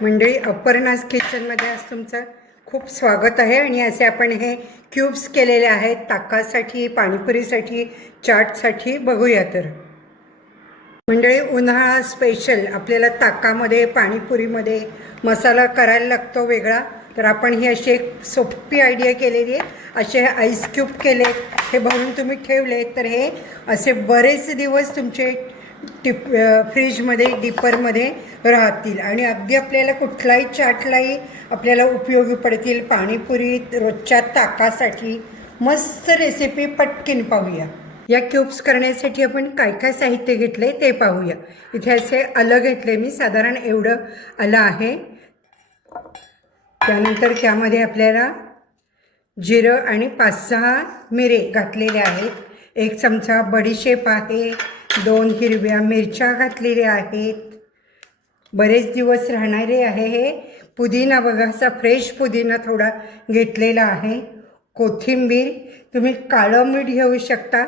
मंडळी, अपर्णास किचनमध्ये आज तुमचं खूप स्वागत आहे. आणि असे आपण हे क्यूब्स केलेले आहेत ताकासाठी, पाणीपुरीसाठी, चाटसाठी. बघूया तर मंडळी, उन्हाळा स्पेशल आपल्याला ताकामध्ये, पाणीपुरीमध्ये मसाला करायला लागतो वेगळा. तर आपण ही अशी एक सोपी आयडिया केलेली आहे. असे आईस क्यूब केले, हे भरून तुम्ही ठेवले तर हे असे बरेच दिवस तुमचे फ्रीजमध्ये, डीपरमध्ये राहतील आणि अगदी आपल्याला कुठलाही चाटलाही आपल्याला उपयोगी पडतील. पाणीपुरी, रोजच्या ताकासाठी मस्त रेसिपी पटकन पाहूया. या क्यूब्स करण्यासाठी आपण काय काय साहित्य घेतले ते पाहूया. इथे असे आलं घेतले मी, साधारण एवढं आलं आहे. त्यानंतर त्यामध्ये आपल्याला जिरं आणि 5-6 मिरे घातलेले आहेत. 1 चमचा बडीशेप आहे. 2 हिरव्या मिरच्या घातलेल्या आहेत. बरेच दिवस राहणारे आहे हे. पुदिना बघा, असा फ्रेश पुदिना थोडा घेतलेला आहे. कोथिंबीर, तुम्ही काळं मीठ घेऊ शकता.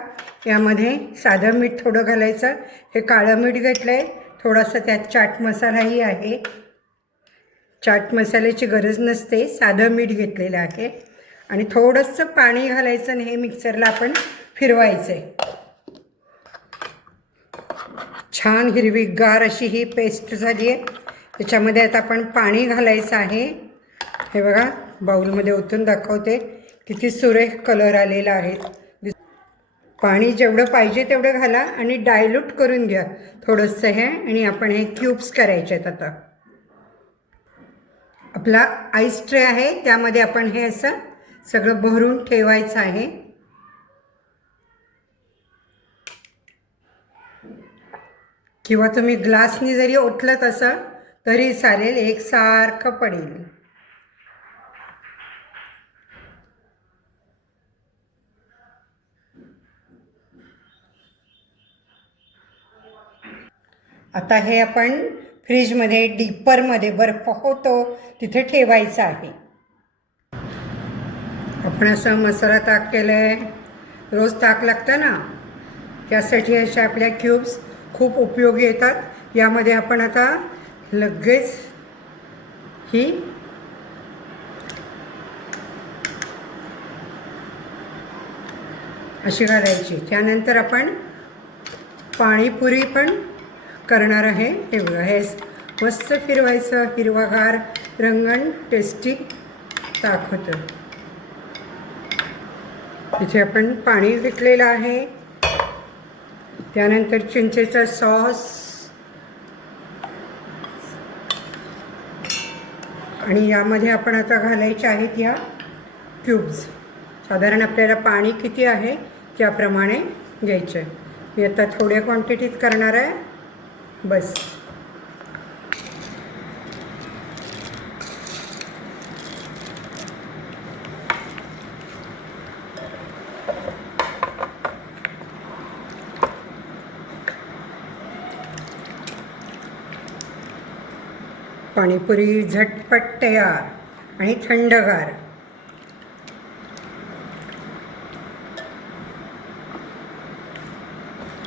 यामध्ये साधं मीठ थोडं घालायचं. हे काळं मीठ घेतलं आहे. थोडासा त्यात चाट मसालाही आहे. चाट मसाल्याची गरज नसते, साधं मीठ घेतलेलं आहे. आणि थोडंसं पाणी घालायचं आणि हे मिक्सरला आपण फिरवायचं आहे. छान हिरवीगार अशी ही पेस्ट झाली आहे. त्याच्यामध्ये आता आपण पाणी घालायचं आहे. हे बघा, बाउलमध्ये ओतून दाखवते, किती सुरेख कलर आलेला आहे. पाणी जेवढं पाहिजे तेवढं घाला आणि डायल्यूट करून घ्या थोडंसं हे. आणि आपण हे क्यूब्स करायचे आहेत. आता आपला आईस ट्रे आहे, त्यामध्ये आपण हे असं सगळं भरून ठेवायचं आहे. किंवा तुम्ही ग्लासनी जरी ओतलं तसं तरी चालेल, एकसारखं पडेल. आता हे आपण फ्रीजमध्ये, डीपरमध्ये बर्फ होतो तिथे ठेवायचं आहे. आपण असं मसाला ताक केलं आहे, रोज ताक लागतं ना, त्यासाठी अशा आपल्या क्यूब्स खूप उपयोगी येतात. यामध्ये आपण आता लगेच ही अशी घालायची. त्यानंतर आपण पाणीपुरी पण करणार आहे. हे बघा, हे मस्त फिरवायचं. हिरवागार रंगण टेस्टी ताक होतं. इथे आपण पाणी घेतलेलं आहे. त्यानंतर चिंचेचा सॉस आणि यामध्ये आपण आता घालायचे आहेत या क्यूब्स. साधारण आपल्याला पाणी किती आहे त्याप्रमाणे घ्यायचं आहे. मी आता थोड्या क्वांटिटीत करणार आहे, बस. पाणीपुरी झटपट तयार आणि थंडगार.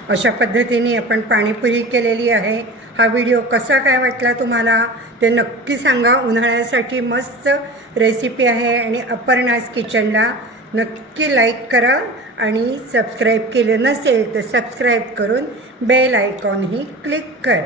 अशा पद्धतीने आपण पाणीपुरी केलेली आहे. हा व्हिडिओ कसा काय वाटला तुम्हाला ते नक्की सांगा. उन्हाळ्यासाठी मस्त रेसिपी आहे. आणि अपर्णास किचनला नक्की लाईक करा आणि सबस्क्राईब केलं नसेल तर सबस्क्राईब करून बेल आयकॉनही क्लिक करा.